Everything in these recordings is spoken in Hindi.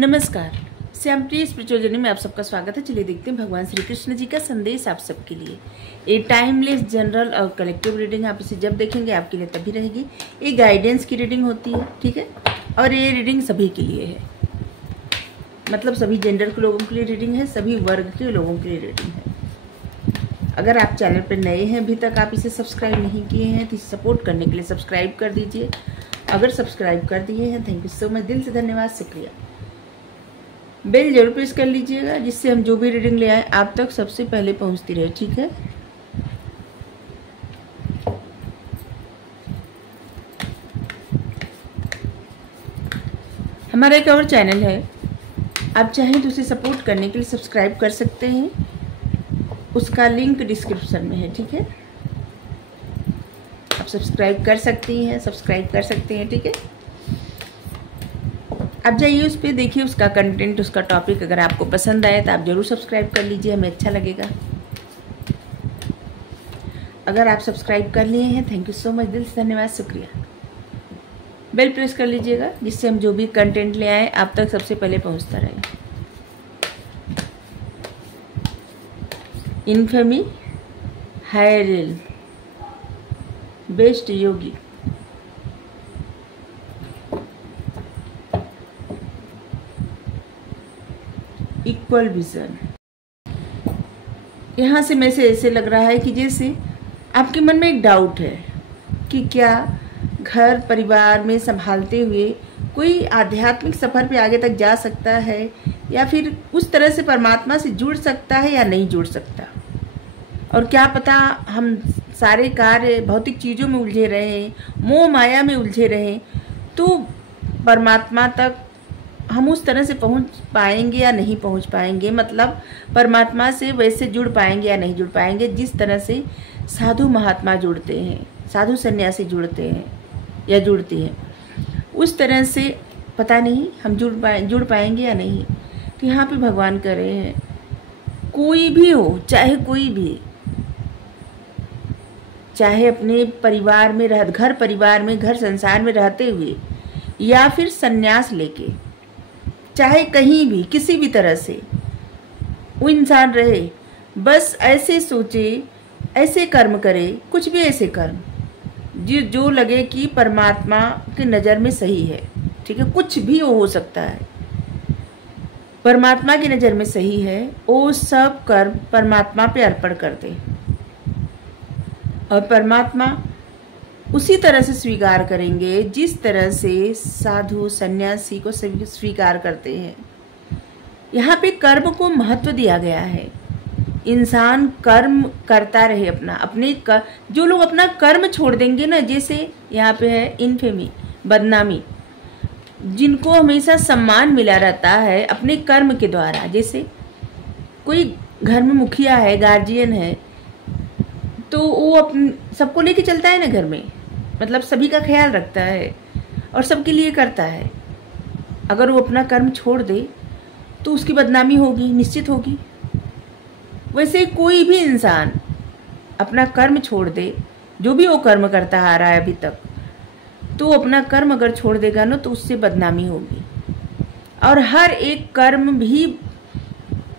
नमस्कार, श्यामप्रिय स्पिरिचुअल जर्नी में आप सबका स्वागत है। चलिए देखते हैं भगवान श्री कृष्ण जी का संदेश आप सबके लिए। ये टाइमलेस जनरल और कलेक्टिव रीडिंग, आप इसे जब देखेंगे आपके लिए तभी रहेगी। ये गाइडेंस की रीडिंग होती है, ठीक है। और ये रीडिंग सभी के लिए है, मतलब सभी जेंडर के लोगों के लिए रीडिंग है, सभी वर्ग के लोगों के लिए रीडिंग है। अगर आप चैनल पर नए हैं, अभी तक आप इसे सब्सक्राइब नहीं किए हैं, तो इसे सपोर्ट करने के लिए सब्सक्राइब कर दीजिए। अगर सब्सक्राइब कर दिए हैं, थैंक यू सो मच, दिल से धन्यवाद, शुक्रिया। बेल जरूर प्रेस कर लीजिएगा, जिससे हम जो भी रीडिंग ले आए आप तक सबसे पहले पहुंचती रहे, ठीक है। हमारा एक और चैनल है, आप चाहें तो उसे सपोर्ट करने के लिए सब्सक्राइब कर सकते हैं, उसका लिंक डिस्क्रिप्शन में है, ठीक है। आप सब्सक्राइब कर सकती हैं, ठीक है। आप जाइए उस पर, देखिए उसका कंटेंट, उसका टॉपिक अगर आपको पसंद आए तो आप जरूर सब्सक्राइब कर लीजिए, हमें अच्छा लगेगा। अगर आप सब्सक्राइब कर लिए हैं, थैंक यू सो मच, दिल से धन्यवाद, शुक्रिया। बेल प्रेस कर लीजिएगा, जिससे हम जो भी कंटेंट ले आए आप तक सबसे पहले पहुंचता रहे। इन्फेमी, हायरल, बेस्ट योगी, इक्वल विजन। यहाँ से मैं से ऐसे लग रहा है कि जैसे आपके मन में एक डाउट है कि क्या घर परिवार में संभालते हुए कोई आध्यात्मिक सफर पे आगे तक जा सकता है, या फिर उस तरह से परमात्मा से जुड़ सकता है या नहीं जुड़ सकता। और क्या पता हम सारे कार्य भौतिक चीज़ों में उलझे रहें, मोह माया में उलझे रहें, तो परमात्मा तक हम उस तरह से पहुंच पाएंगे या नहीं पहुंच पाएंगे, मतलब परमात्मा से वैसे जुड़ पाएंगे या नहीं जुड़ पाएंगे पाएंगे जिस तरह से साधु महात्मा जुड़ते हैं, साधु सन्यासी जुड़ते हैं या जुड़ती हैं, उस तरह से पता नहीं हम जुड़ पाएंगे या नहीं। तो यहाँ पे भगवान कह रहे हैं, कोई भी हो, चाहे कोई भी, चाहे अपने परिवार में घर परिवार में, घर संसार में रहते हुए, या फिर सन्यास लेके, चाहे कहीं भी किसी भी तरह से वो इंसान रहे, बस ऐसे सोचे, ऐसे कर्म करे, कुछ भी ऐसे कर्म जो लगे कि परमात्मा की नज़र में सही है, ठीक है। कुछ भी वो हो सकता है, परमात्मा की नज़र में सही है, वो सब कर्म परमात्मा पे अर्पण कर दे, और परमात्मा उसी तरह से स्वीकार करेंगे जिस तरह से साधु सन्यासी को स्वीकार करते हैं। यहाँ पे कर्म को महत्व दिया गया है, इंसान कर्म करता रहे अपने जो लोग अपना कर्म छोड़ देंगे ना, जैसे यहाँ पे है इन्फेमी, बदनामी, जिनको हमेशा सम्मान मिला रहता है अपने कर्म के द्वारा। जैसे कोई घर में मुखिया है, गार्जियन है, तो वो सबको लेके चलता है ना घर में, मतलब सभी का ख्याल रखता है और सबके लिए करता है। अगर वो अपना कर्म छोड़ दे तो उसकी बदनामी होगी, निश्चित होगी। वैसे कोई भी इंसान अपना कर्म छोड़ दे, जो भी वो कर्म करता आ रहा है अभी तक, तो अपना कर्म अगर छोड़ देगा ना, तो उससे बदनामी होगी। और हर एक कर्म भी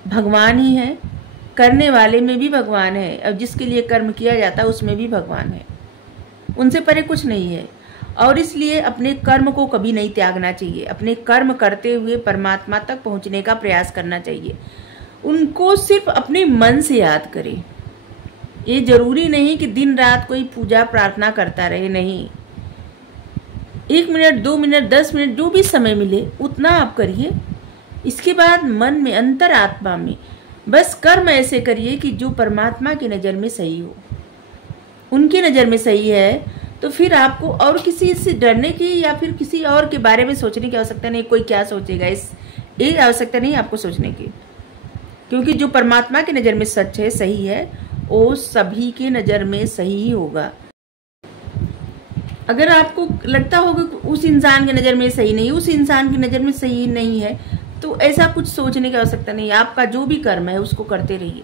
भगवान ही है, करने वाले में भी भगवान है, और जिसके लिए कर्म किया जाता है उसमें भी भगवान है, उनसे परे कुछ नहीं है। और इसलिए अपने कर्म को कभी नहीं त्यागना चाहिए, अपने कर्म करते हुए परमात्मा तक पहुंचने का प्रयास करना चाहिए। उनको सिर्फ अपने मन से याद करें। ये जरूरी नहीं कि दिन रात कोई पूजा प्रार्थना करता रहे, नहीं। 1 मिनट, 2 मिनट, 10 मिनट, जो भी समय मिले उतना आप करिए। इसके बाद मन में, अंतरात्मा में बस कर्म ऐसे करिए कि जो परमात्मा की नज़र में सही हो, उनकी नज़र में सही है। तो फिर आपको और किसी से डरने की या फिर किसी और के बारे में सोचने की आवश्यकता नहीं, कोई क्या सोचेगा, ये आवश्यकता नहीं आपको सोचने की, क्योंकि जो परमात्मा की नज़र में सच है, सही है, वो सभी की नज़र में सही ही होगा। अगर आपको लगता होगा कि उस इंसान की नज़र में सही नहीं, उस इंसान की नज़र में सही नहीं है, तो ऐसा कुछ सोचने की आवश्यकता नहीं। आपका जो भी कर्म है उसको करते रहिए।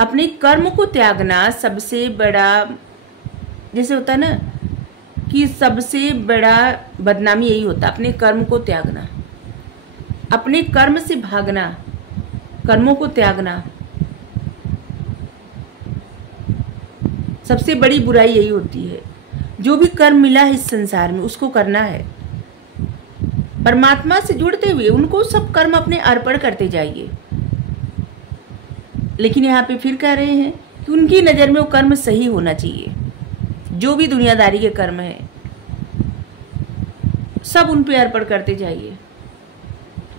अपने कर्म को त्यागना सबसे बड़ा, जैसे होता है ना कि सबसे बड़ा बदनामी यही होता है, अपने कर्म को त्यागना। अपने कर्म से भागना, कर्मों को त्यागना, सबसे बड़ी बुराई यही होती है। जो भी कर्म मिला है इस संसार में उसको करना है, परमात्मा से जुड़ते हुए उनको सब कर्म अपने अर्पण करते जाइए। लेकिन यहाँ पे फिर कह रहे हैं कि उनकी नज़र में वो कर्म सही होना चाहिए। जो भी दुनियादारी के कर्म है सब उन पे अर्पण करते जाइए।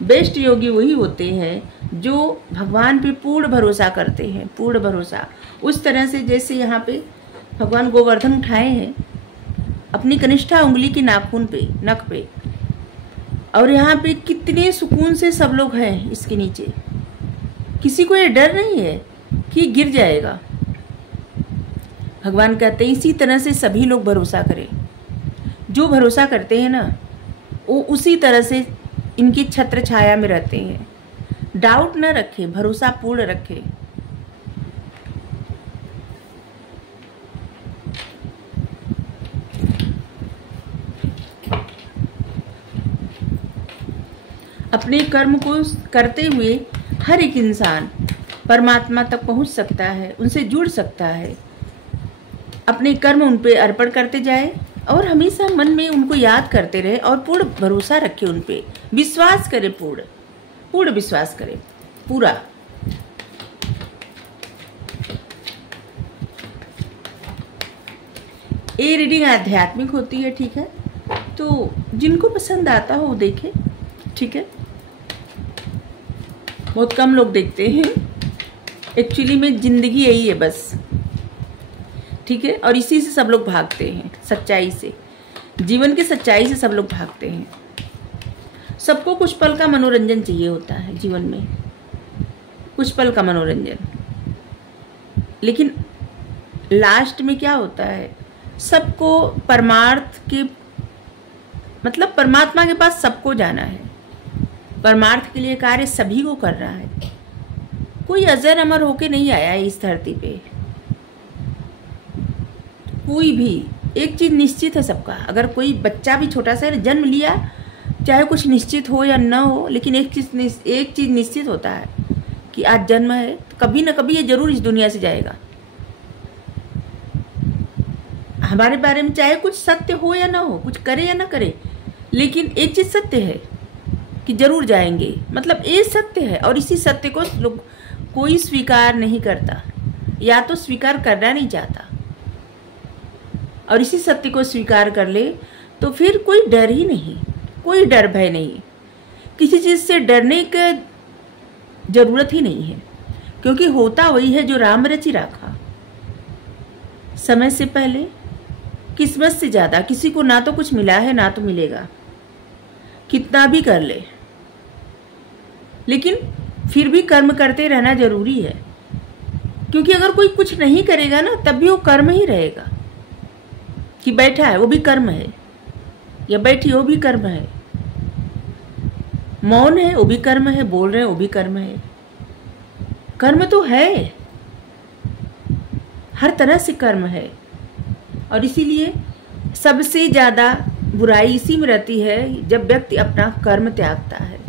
बेस्ट योगी वही होते हैं जो भगवान पे पूर्ण भरोसा करते हैं, पूर्ण भरोसा। उस तरह से जैसे यहाँ पे भगवान गोवर्धन उठाए हैं अपनी कनिष्ठा उंगली की नाखून पे, नख पे, और यहाँ पे कितने सुकून से सब लोग हैं इसके नीचे। किसी को ये डर नहीं है कि गिर जाएगा। भगवान कहते हैं इसी तरह से सभी लोग भरोसा करें। जो भरोसा करते हैं ना वो उसी तरह से इनकी छत्र छाया में रहते हैं। डाउट न रखें, भरोसा पूर्ण रखें। अपने कर्म को करते हुए हर एक इंसान परमात्मा तक पहुंच सकता है, उनसे जुड़ सकता है। अपने कर्म उन पे अर्पण करते जाए और हमेशा मन में उनको याद करते रहे और पूर्ण भरोसा रखे, उन पे विश्वास करें, पूर्ण विश्वास करें, पूरा। ये रीडिंग आध्यात्मिक होती है, ठीक है, तो जिनको पसंद आता हो वो देखे, ठीक है। बहुत कम लोग देखते हैं, एक्चुअली में जिंदगी यही है बस, ठीक है। और इसी से सब लोग भागते हैं, सच्चाई से, जीवन की सच्चाई से सब लोग भागते हैं। सबको कुछ पल का मनोरंजन चाहिए होता है जीवन में, कुछ पल का मनोरंजन। लेकिन लास्ट में क्या होता है, सबको परमार्थ के मतलब परमात्मा के पास सबको जाना है। परमार्थ के लिए कार्य सभी को करना है। कोई अजर अमर होके नहीं आया है इस धरती पे। कोई भी एक चीज निश्चित है सबका। अगर कोई बच्चा भी छोटा सा जन्म लिया, चाहे कुछ निश्चित हो या न हो, लेकिन एक चीज निश्चित होता है कि आज जन्म है, तो कभी न कभी ये जरूर इस दुनिया से जाएगा। हमारे बारे में चाहे कुछ सत्य हो या ना हो, कुछ करे या ना करे, लेकिन एक चीज सत्य है कि जरूर जाएंगे। मतलब ये सत्य है और इसी सत्य को लोग कोई स्वीकार नहीं करता, या तो स्वीकार करना नहीं चाहता। और इसी सत्य को स्वीकार कर ले तो फिर कोई डर ही नहीं, कोई डर भय नहीं, किसी चीज से डरने की जरूरत ही नहीं है, क्योंकि होता वही है जो राम रचि राखा। समय से पहले, किस्मत से ज्यादा किसी को ना तो कुछ मिला है ना तो मिलेगा, कितना भी कर ले। लेकिन फिर भी कर्म करते रहना जरूरी है, क्योंकि अगर कोई कुछ नहीं करेगा ना तब भी वो कर्म ही रहेगा। कि बैठा है वो भी कर्म है, या बैठी वो भी कर्म है, मौन है वो भी कर्म है, बोल रहे हैं वो भी कर्म है। कर्म तो है, हर तरह से कर्म है। और इसीलिए सबसे ज्यादा बुराई इसी में रहती है जब व्यक्ति अपना कर्म त्यागता है।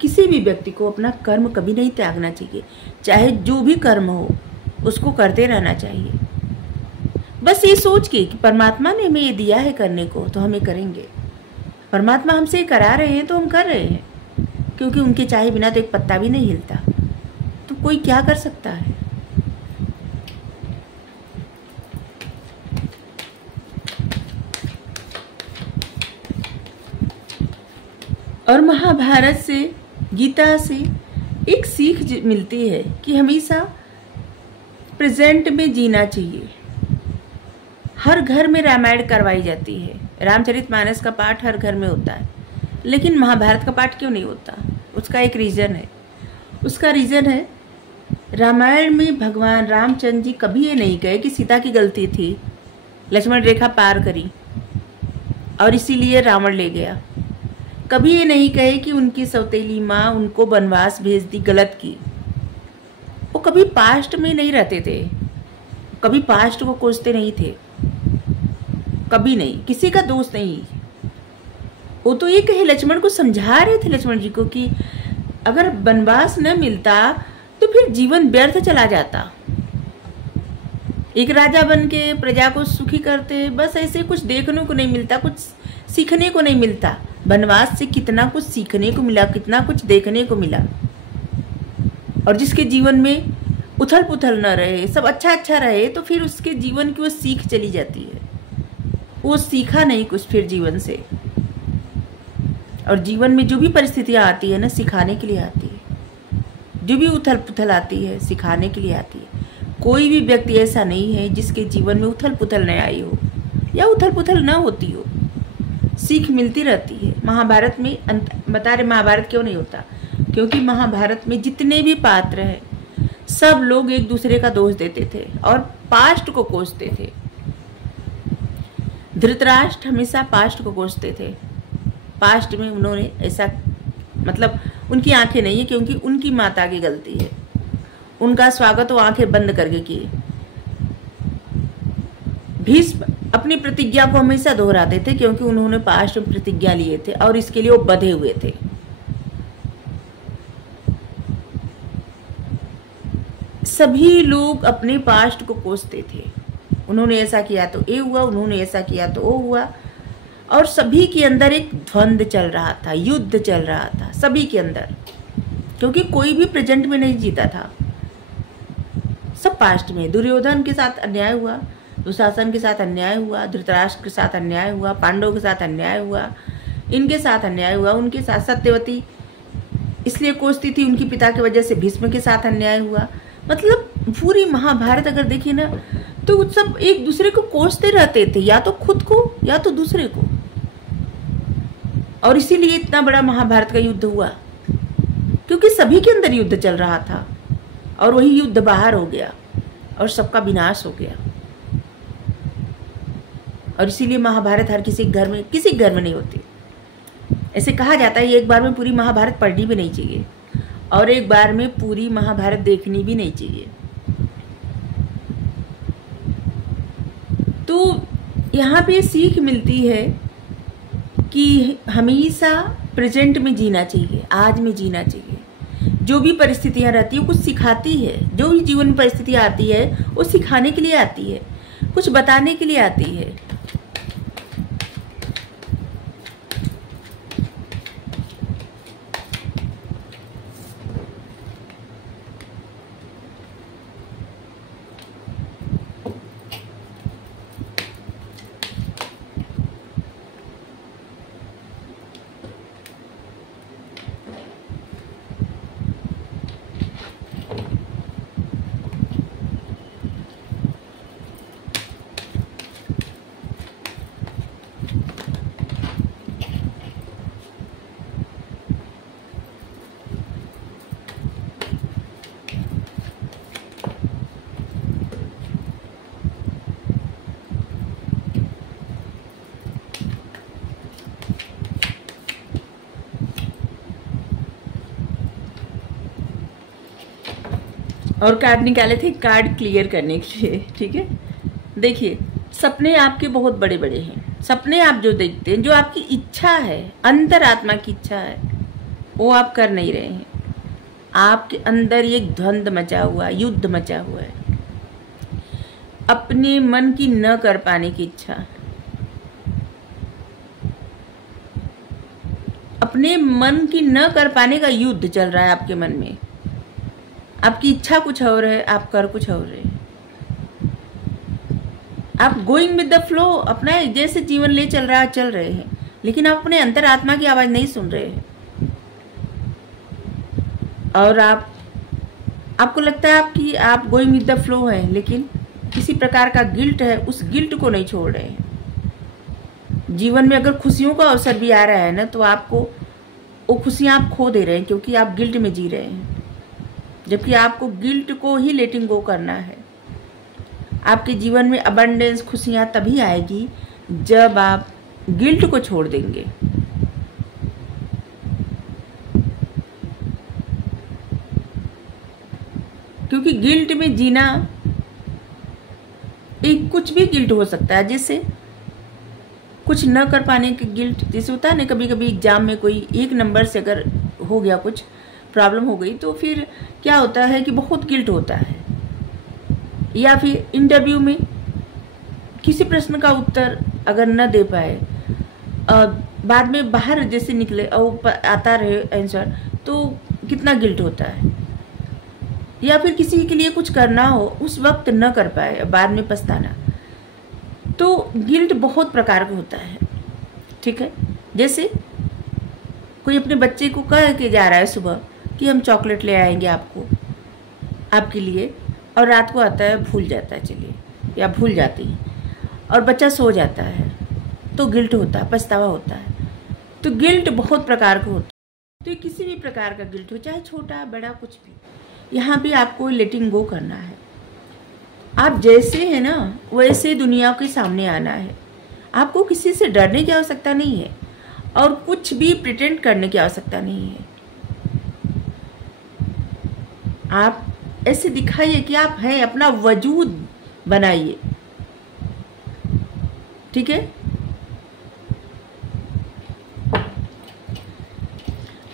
किसी भी व्यक्ति को अपना कर्म कभी नहीं त्यागना चाहिए, चाहे जो भी कर्म हो उसको करते रहना चाहिए। बस ये सोच के कि परमात्मा ने हमें ये दिया है करने को तो हमें करेंगे। परमात्मा हमसे करा रहे हैं तो हम कर रहे हैं, क्योंकि उनके चाहे बिना तो एक पत्ता भी नहीं हिलता। तो कोई क्या कर सकता है। और महाभारत से, गीता से एक सीख मिलती है कि हमेशा प्रेजेंट में जीना चाहिए। हर घर में रामायण करवाई जाती है, रामचरितमानस का पाठ हर घर में होता है, लेकिन महाभारत का पाठ क्यों नहीं होता? उसका एक रीज़न है। उसका रीज़न है, रामायण में भगवान रामचंद्र जी कभी ये नहीं कहे कि सीता की गलती थी, लक्ष्मण रेखा पार करी और इसीलिए रावण ले गया। कभी ये नहीं कहे कि उनकी सौतेली माँ उनको वनवास भेज दी, गलत की। वो कभी पास्ट में नहीं रहते थे, कभी पास्ट को कोसते नहीं थे, कभी नहीं, किसी का दोष नहीं। वो तो ये कहे, लक्ष्मण को समझा रहे थे, लक्ष्मण जी को कि अगर वनवास न मिलता तो फिर जीवन व्यर्थ चला जाता। एक राजा बन के प्रजा को सुखी करते, बस ऐसे कुछ देखने को नहीं मिलता, कुछ सीखने को नहीं मिलता। वनवास से कितना कुछ सीखने को मिला, कितना कुछ देखने को मिला। और जिसके जीवन में उथल पुथल न रहे, सब अच्छा अच्छा रहे, तो फिर उसके जीवन की वो सीख चली जाती है। वो सीखा नहीं कुछ फिर जीवन से। और जीवन में जो भी परिस्थितियां आती है ना, सिखाने के लिए आती है। जो भी उथल पुथल आती है, सिखाने के लिए आती है। कोई भी व्यक्ति ऐसा नहीं है जिसके जीवन में उथल पुथल न आई हो या उथल पुथल न होती हो। सीख मिलती रहती है। महाभारत में बता रहे महाभारत क्यों नहीं होता, क्योंकि महाभारत में जितने भी पात्र हैं सब लोग एक दूसरे का दोष देते थे और पास्ट को कोसते थे। धृतराष्ट्र हमेशा पास्ट को कोसते थे। पास्ट में उन्होंने ऐसा, मतलब उनकी आंखें नहीं है क्योंकि उनकी माता की गलती है। उनका स्वागत वो आंखें बंद करके किए। भीष्म अपनी प्रतिज्ञा को हमेशा दोहराते थे क्योंकि उन्होंने पास्ट में प्रतिज्ञा लिए थे और इसके लिए वो बंधे हुए थे। सभी लोग अपने पास्ट को कोसते थे। उन्होंने ऐसा किया तो ये हुआ, उन्होंने ऐसा किया तो वो हुआ। और सभी के अंदर एक द्वंद्व चल रहा था, युद्ध चल रहा था सभी के अंदर, क्योंकि कोई भी प्रेजेंट में नहीं जीता था, सब पास्ट में। दुर्योधन के साथ अन्याय हुआ, दुशासन के साथ अन्याय हुआ, धृतराष्ट्र के साथ अन्याय हुआ, पांडवों के साथ अन्याय हुआ, इनके साथ अन्याय हुआ, उनके साथ सत्यवती इसलिए कोसती थी उनकी पिता की वजह से, भीष्म के साथ अन्याय हुआ। मतलब पूरी महाभारत अगर देखिए ना तो सब एक दूसरे को कोसते रहते थे, या तो खुद को या तो दूसरे को। और इसीलिए इतना बड़ा महाभारत का युद्ध हुआ, क्योंकि सभी के अंदर युद्ध चल रहा था और वही युद्ध बाहर हो गया और सबका विनाश हो गया। और इसीलिए महाभारत हर किसी घर में नहीं होती। ऐसे कहा जाता है एक बार में पूरी महाभारत पढ़नी भी नहीं चाहिए और एक बार में पूरी महाभारत देखनी भी नहीं चाहिए। तो यहाँ पे सीख मिलती है कि हमेशा प्रेजेंट में जीना चाहिए, आज में जीना चाहिए। जो भी परिस्थितियाँ रहती है कुछ सिखाती है। जो भी जीवन में परिस्थितियाँ आती है वो सिखाने के लिए आती है, कुछ बताने के लिए आती है। और कार्ड निकाले थे कार्ड क्लियर करने के लिए, ठीक है। देखिए सपने आपके बहुत बड़े बड़े हैं। सपने आप जो देखते हैं, जो आपकी इच्छा है, अंतरात्मा की इच्छा है, वो आप कर नहीं रहे हैं। आपके अंदर एक द्वंद्व मचा हुआ, युद्ध मचा हुआ है। अपने मन की न कर पाने की इच्छा, अपने मन की न कर पाने का युद्ध चल रहा है आपके मन में। आपकी इच्छा कुछ और है, आप कर कुछ और रहे हैं। आप गोइंग विद द फ्लो, अपना जैसे जीवन ले चल रहा है चल रहे हैं, लेकिन आप अपने अंतरात्मा की आवाज नहीं सुन रहे हैं। और आपको लगता है कि आप गोइंग विद द फ्लो है, लेकिन किसी प्रकार का गिल्ट है, उस गिल्ट को नहीं छोड़ रहे हैं। जीवन में अगर खुशियों का अवसर भी आ रहा है ना, तो आपको वो खुशियां आप खो दे रहे हैं क्योंकि आप गिल्ट में जी रहे हैं, जबकि आपको गिल्ट को ही लेटिंग गो करना है। आपके जीवन में अबंडेंस, खुशियां तभी आएगी जब आप गिल्ट को छोड़ देंगे। क्योंकि गिल्ट में जीना, एक कुछ भी गिल्ट हो सकता है, जैसे कुछ न कर पाने के गिल्ट, जैसे होता है ना कभी कभी एग्जाम में कोई एक नंबर से अगर हो गया कुछ, प्रॉब्लम हो गई तो फिर क्या होता है कि बहुत गिल्ट होता है। या फिर इंटरव्यू में किसी प्रश्न का उत्तर अगर न दे पाए, बाद में बाहर जैसे निकले और आता रहे आंसर, तो कितना गिल्ट होता है। या फिर किसी के लिए कुछ करना हो, उस वक्त न कर पाए, बाद में पछताना, तो गिल्ट बहुत प्रकार का होता है। ठीक है, जैसे कोई अपने बच्चे को कह के जा रहा है सुबह कि हम चॉकलेट ले आएंगे आपके लिए, और रात को आता है भूल जाता है, चलिए, या भूल जाती है, और बच्चा सो जाता है, तो गिल्ट होता है, पछतावा होता है। तो गिल्ट बहुत प्रकार का होता है। तो किसी भी प्रकार का गिल्ट हो, चाहे छोटा बड़ा कुछ भी, यहाँ भी आपको लेटिंग गो करना है। आप जैसे हैं ना वैसे दुनिया के सामने आना है। आपको किसी से डरने की आवश्यकता नहीं है और कुछ भी प्रिटेंड करने की आवश्यकता नहीं है। आप ऐसे दिखाइए कि आप हैं, अपना वजूद बनाइए। ठीक है,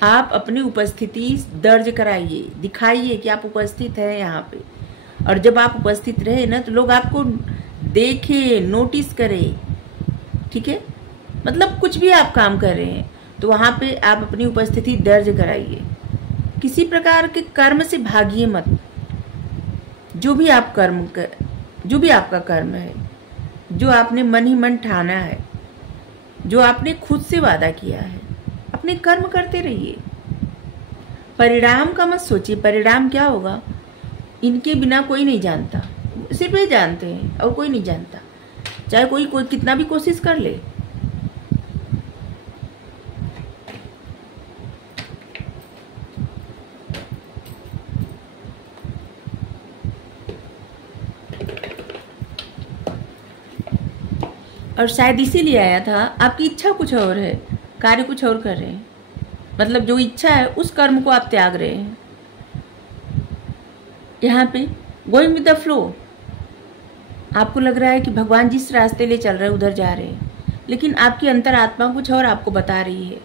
आप अपनी उपस्थिति दर्ज कराइए, दिखाइए कि आप उपस्थित हैं यहाँ पे। और जब आप उपस्थित रहे ना तो लोग आपको देखे, नोटिस करें। ठीक है, मतलब कुछ भी आप काम कर रहे हैं तो वहाँ पे आप अपनी उपस्थिति दर्ज कराइए। किसी प्रकार के कर्म से भागिए मत। जो भी आपका कर्म है, जो आपने मन ही मन ठाना है, जो आपने खुद से वादा किया है, अपने कर्म करते रहिए। परिणाम का मत सोचिए, परिणाम क्या होगा इनके बिना कोई नहीं जानता, सिर्फ ये जानते हैं और कोई नहीं जानता, चाहे कोई कितना भी कोशिश कर ले। और शायद इसीलिए आया था, आपकी इच्छा कुछ और है, कार्य कुछ और कर रहे हैं। मतलब जो इच्छा है उस कर्म को आप त्याग रहे हैं। यहाँ पे गोइंग विद द फ्लो, आपको लग रहा है कि भगवान जिस रास्ते ले चल रहे हैं उधर जा रहे हैं, लेकिन आपकी अंतरात्मा कुछ और आपको बता रही है।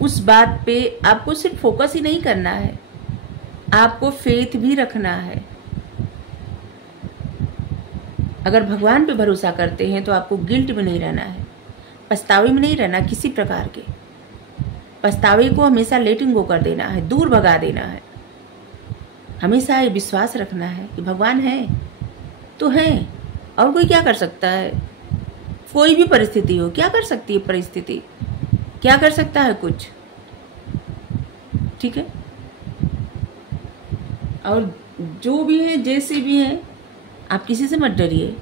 उस बात पे आपको सिर्फ फोकस ही नहीं करना है, आपको फेथ भी रखना है। अगर भगवान पे भरोसा करते हैं तो आपको गिल्ट में नहीं रहना है, पछतावे में नहीं रहना किसी प्रकार के। पछतावे को हमेशा लेटिंग गो कर देना है, दूर भगा देना है। हमेशा ये विश्वास रखना है कि भगवान है तो है, और कोई क्या कर सकता है। कोई भी परिस्थिति हो, क्या कर सकती है परिस्थिति, क्या कर सकता है कुछ। ठीक है, और जो भी है जैसे भी है, आप किसी से मत डरिए,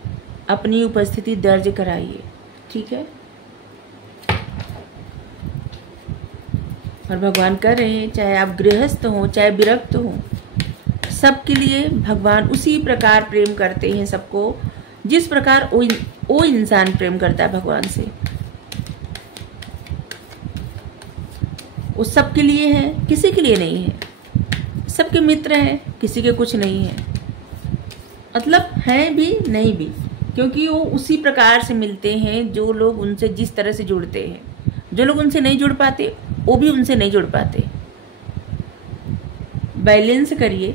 अपनी उपस्थिति दर्ज कराइए। ठीक है, और भगवान कर रहे हैं, चाहे आप गृहस्थ हो चाहे विरक्त हो, सबके लिए भगवान उसी प्रकार प्रेम करते हैं सबको, जिस प्रकार वो इंसान प्रेम करता है भगवान से। वो सबके लिए है, किसी के लिए नहीं है। सबके मित्र हैं, किसी के कुछ नहीं है, मतलब हैं भी नहीं भी, क्योंकि वो उसी प्रकार से मिलते हैं जो लोग उनसे जिस तरह से जुड़ते हैं। जो लोग उनसे नहीं जुड़ पाते वो भी उनसे नहीं जुड़ पाते। बैलेंस करिए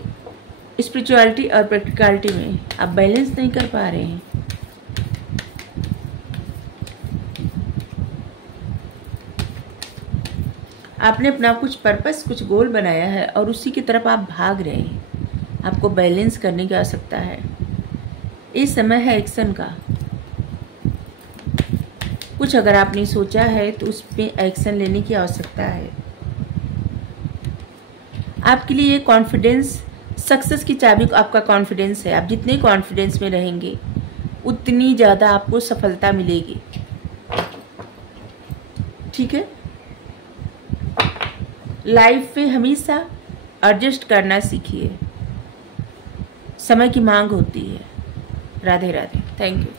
स्पिरिचुअलिटी और प्रैक्टिकलिटी में, आप बैलेंस नहीं कर पा रहे हैं। आपने अपना कुछ पर्पस, कुछ गोल बनाया है और उसी की तरफ आप भाग रहे हैं। आपको बैलेंस करने की आवश्यकता है। ये समय है एक्शन का। कुछ अगर आपने सोचा है तो उस पर एक्शन लेने की आवश्यकता है। आपके लिए कॉन्फिडेंस, सक्सेस की चाबी आपका कॉन्फिडेंस है। आप जितने कॉन्फिडेंस में रहेंगे उतनी ज़्यादा आपको सफलता मिलेगी। ठीक है, लाइफ में हमेशा एडजस्ट करना सीखिए। समय की मांग होती है। Radhe Radhe, thank you.